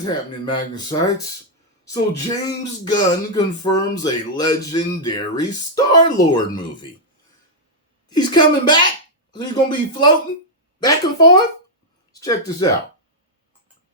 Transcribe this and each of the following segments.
is happening, Magnus sites? So James Gunn confirms a legendary starlord movie. He's coming back? So he's going to be floating back and forth? Let's check this out.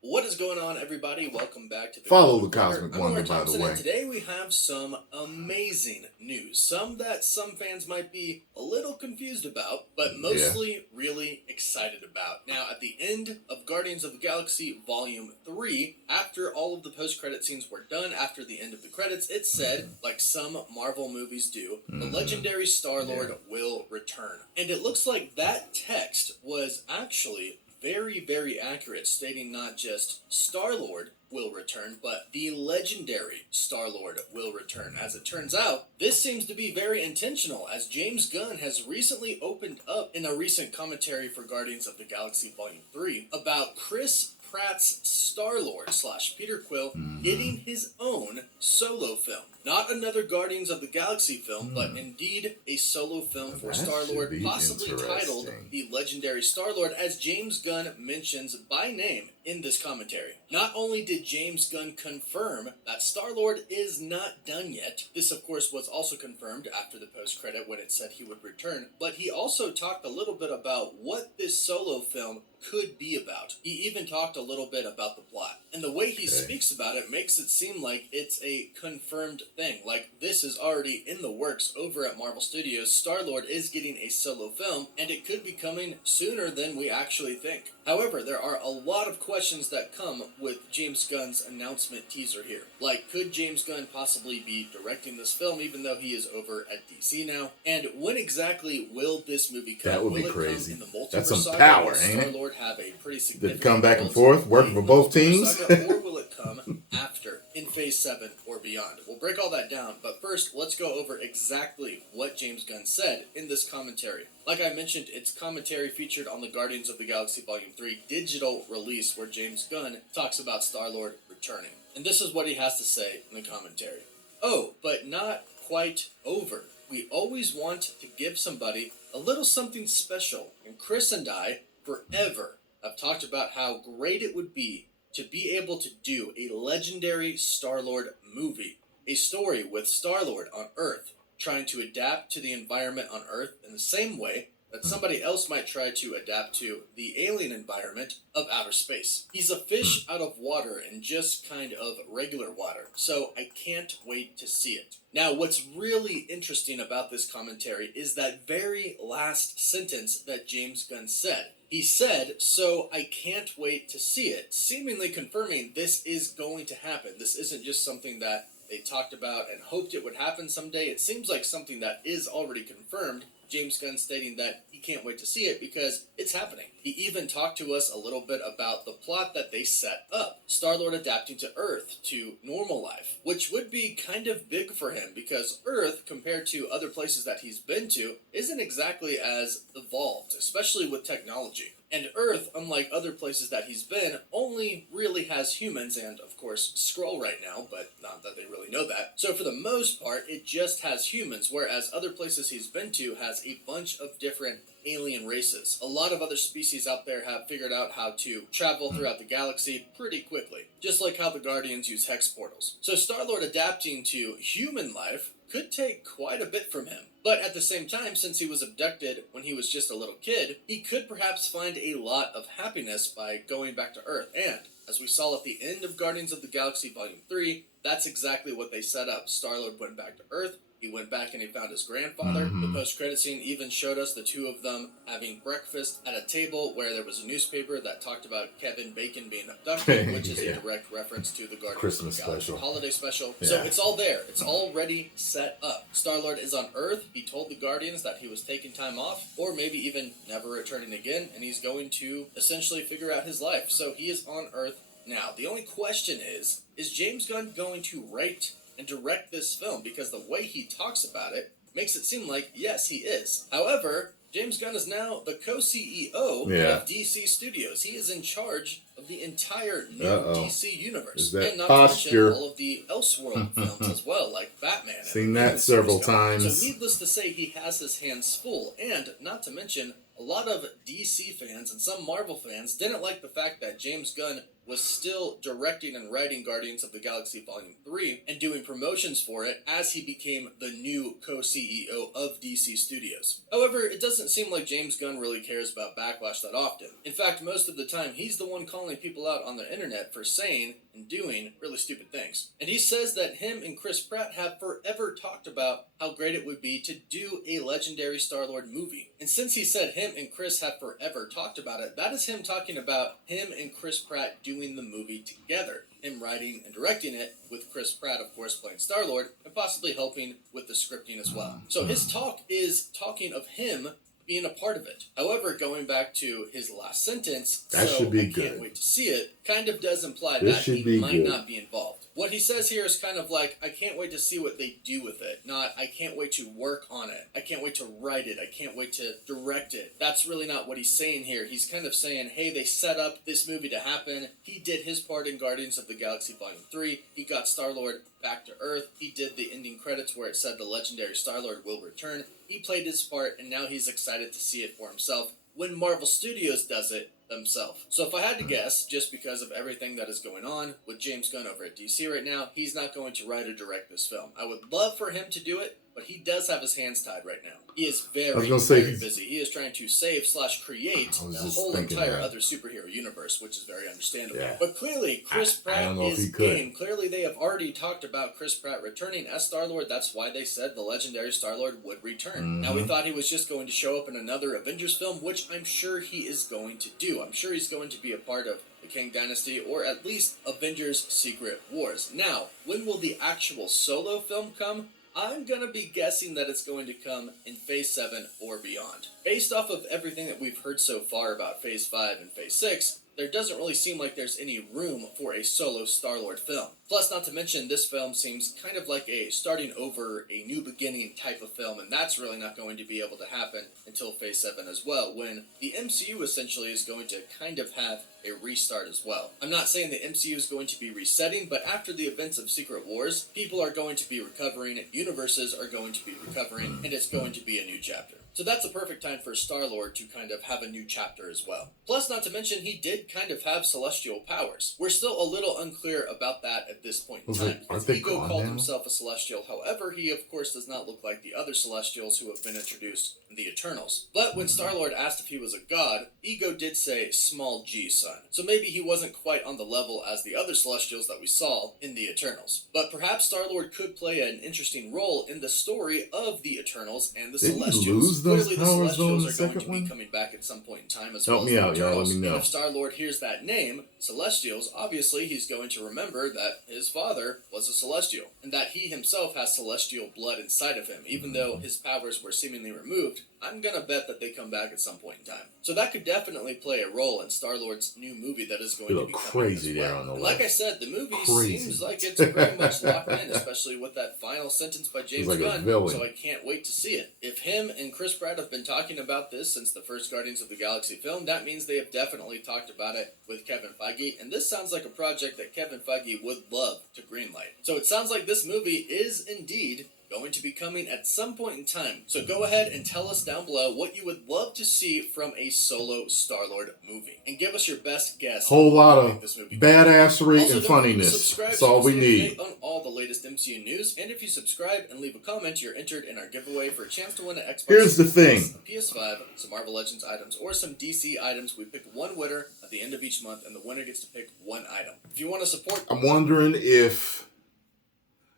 What is going on, everybody? Welcome back to Follow the Cosmic Wonder, by the way. And today we have some amazing news. Some that some fans might be a little confused about, but mostly really excited about. Now, at the end of Guardians of the Galaxy Volume 3, after all of the post-credit scenes were done, after the end of the credits, it said, like some Marvel movies do, the legendary Star-Lord will return. And it looks like that text was actually very, very accurate, stating not just Star-Lord will return, but the legendary Star-Lord will return. As it turns out, this seems to be very intentional, as James Gunn has recently opened up in a recent commentary for Guardians of the Galaxy Volume 3 about Chris Pratt's Star-Lord / Peter Quill getting his own solo film. Not another Guardians of the Galaxy film, but indeed a solo film for Star-Lord, possibly titled The Legendary Star-Lord, as James Gunn mentions by name in this commentary. Not only did James Gunn confirm that Star-Lord is not done yet, this of course was also confirmed after the post-credit when it said he would return, but he also talked a little bit about what this solo film could be about. He even talked a little bit about the plot. And the way he speaks about it makes it seem like it's a confirmed thing. Like, this is already in the works over at Marvel Studios. Star-Lord is getting a solo film, and it could be coming sooner than we actually think. However, there are a lot of questions that come with James Gunn's announcement teaser here. Like, could James Gunn possibly be directing this film, even though he is over at DC now? And when exactly will this movie come? That would be crazy. In the multiverse That's some saga? power, Will ain't it? Star-Lord have a pretty significant Did it come back and role forth, to working play for both in the teams? saga, or will it come after, in Phase 7 or beyond? We'll break all that down, but first, let's go over exactly what James Gunn said in this commentary. Like I mentioned, it's commentary featured on the Guardians of the Galaxy Volume 3 digital release, where James Gunn talks about Star-Lord returning. And this is what he has to say in the commentary. Oh, but not quite over. We always want to give somebody a little something special, and Chris and I, forever, have talked about how great it would be to be able to do a legendary Star-Lord movie. A story with Star-Lord on Earth, trying to adapt to the environment on Earth in the same way that somebody else might try to adapt to the alien environment of outer space. He's a fish out of water and just kind of regular water, so I can't wait to see it. Now, what's really interesting about this commentary is that very last sentence that James Gunn said. He said, so I can't wait to see it, seemingly confirming this is going to happen. This isn't just something that they talked about and hoped it would happen someday. It seems like something that is already confirmed. James Gunn stating that he can't wait to see it because it's happening. He even talked to us a little bit about the plot that they set up. Star-Lord adapting to Earth, to normal life, which would be kind of big for him because Earth, compared to other places that he's been to, isn't exactly as evolved, especially with technology. And Earth, unlike other places that he's been, only really has humans and, of course, Skrull right now, but not that they really know that. So for the most part, it just has humans, whereas other places he's been to has a bunch of different alien races. A lot of other species out there have figured out how to travel throughout the galaxy pretty quickly, just like how the Guardians use hex portals. So Star-Lord adapting to human life could take quite a bit from him. But at the same time, since he was abducted when he was just a little kid, he could perhaps find a lot of happiness by going back to Earth. And, as we saw at the end of Guardians of the Galaxy Volume 3, that's exactly what they set up. Star-Lord went back to Earth. He went back and he found his grandfather. The post-credit scene even showed us the two of them having breakfast at a table where there was a newspaper that talked about Kevin Bacon being abducted, which is a direct reference to the Guardians Christmas of the Galaxy special. Holiday special. So it's all there. It's already set up. Star-Lord is on Earth. He told the Guardians that he was taking time off, or maybe even never returning again, and he's going to essentially figure out his life. So he is on Earth now. The only question is James Gunn going to write and direct this film? Because the way he talks about it makes it seem like, yes, he is. However, James Gunn is now the co-CEO of DC Studios. He is in charge of the entire new DC universe. And not to mention all of the Elseworld films as well, like Batman. Seen that several times. So needless to say, he has his hands full. And not to mention, a lot of DC fans and some Marvel fans didn't like the fact that James Gunn was still directing and writing Guardians of the Galaxy Volume 3 and doing promotions for it as he became the new co-CEO of DC Studios. However, it doesn't seem like James Gunn really cares about backlash that often. In fact, most of the time, he's the one calling people out on the internet for saying and doing really stupid things. And he says that him and Chris Pratt have forever talked about how great it would be to do a legendary Star-Lord movie. And since he said him and Chris have forever talked about it, that is him talking about him and Chris Pratt doing the movie together. Him writing and directing it, with Chris Pratt, of course, playing Star-Lord, and possibly helping with the scripting as well. So his talk is talking of him being a part of it. However, going back to his last sentence, that so should be I good. Can't wait to see it, kind of does imply This that should he be might good. not be involved. What he says here is kind of like, I can't wait to see what they do with it. Not, I can't wait to work on it. I can't wait to write it. I can't wait to direct it. That's really not what he's saying here. He's kind of saying, hey, they set up this movie to happen. He did his part in Guardians of the Galaxy Volume 3. He got Star-Lord back to Earth. He did the ending credits where it said the legendary Star-Lord will return. He played his part, and now he's excited to see it for himself when Marvel Studios does it themselves. So if I had to guess, just because of everything that is going on with James Gunn over at DC right now, he's not going to write or direct this film. I would love for him to do it, but he does have his hands tied right now. He is very busy. He is trying to save/create the whole entire other superhero universe, which is very understandable. Yeah. But clearly, Chris Pratt is game. Clearly, they have already talked about Chris Pratt returning as Star-Lord. That's why they said the legendary Star-Lord would return. Mm-hmm. Now, we thought he was just going to show up in another Avengers film, which I'm sure he is going to do. I'm sure he's going to be a part of the Kang Dynasty, or at least Avengers Secret Wars. Now, when will the actual solo film come? I'm going to be guessing that it's going to come in Phase 7 or beyond. Based off of everything that we've heard so far about Phase 5 and Phase 6, there doesn't really seem like there's any room for a solo Star-Lord film. Plus, not to mention, this film seems kind of like a starting over, a new beginning type of film, and that's really not going to be able to happen until Phase 7 as well, when the MCU essentially is going to kind of have a restart as well. I'm not saying the MCU is going to be resetting, but after the events of Secret Wars, people are going to be recovering, universes are going to be recovering, and it's going to be a new chapter. So that's a perfect time for Star-Lord to kind of have a new chapter as well. Plus, not to mention, he did kind of have celestial powers. We're still a little unclear about that at this point in time. Ego called himself a celestial. However, he of course does not look like the other celestials who have been introduced in the Eternals. But when Star-Lord asked if he was a god, Ego did say small g, son. So maybe he wasn't quite on the level as the other celestials that we saw in the Eternals. But perhaps Star-Lord could play an interesting role in the story of the Eternals and the Celestials. Clearly, the Celestials are going to be coming back at some point in time as well as the Eternals. And if Star-Lord hears that name, Celestials, obviously he's going to remember that his father was a Celestial, and that he himself has Celestial blood inside of him. Even though his powers were seemingly removed, I'm gonna bet that they come back at some point in time. So that could definitely play a role in Star-Lord's new movie that is going to be coming as well. And like I said, the movie seems like it's pretty much locked in, especially with that final sentence by James Gunn, so I can't wait to see it. If him and Chris Pratt have been talking about this since the first Guardians of the Galaxy film, that means they have definitely talked about it with Kevin Feige, and this sounds like a project that Kevin Feige would love to greenlight. So it sounds like this movie is indeed going to be coming at some point in time. So go ahead and tell us down below what you would love to see from a solo Star-Lord movie. And give us your best guess. Whole lot of badassery and funniness. That's all we need. On all the latest MCU news. And if you subscribe and leave a comment, you're entered in our giveaway for a chance to win an Xbox. Here's the thing. A PS5, some Marvel Legends items, or some DC items. We pick one winner at the end of each month, and the winner gets to pick one item. If you want to support... I'm wondering if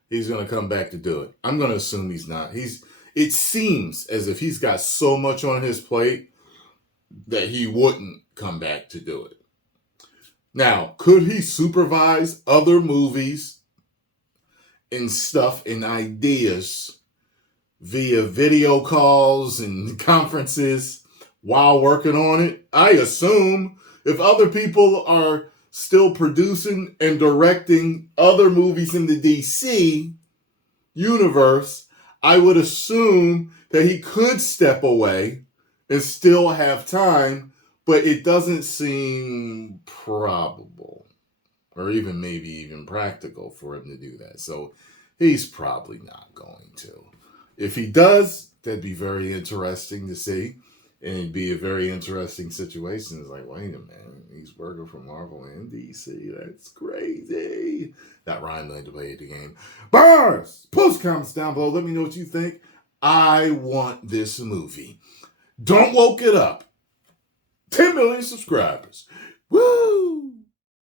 he's going to come back to do it. I'm going to assume he's not. It seems as if he's got so much on his plate that he wouldn't come back to do it. Now, could he supervise other movies and stuff and ideas via video calls and conferences while working on it? I assume if other people are still producing and directing other movies in the DC universe, I would assume that he could step away and still have time, but it doesn't seem probable or even maybe even practical for him to do that. So he's probably not going to. If he does, that'd be very interesting to see. And it'd be a very interesting situation. It's like, wait a minute, he's working for Marvel and DC. That's crazy. That rhyme ain't to play the game. Bars! Post comments down below. Let me know what you think. I want this movie. Don't woke it up. 10 million subscribers. Woo!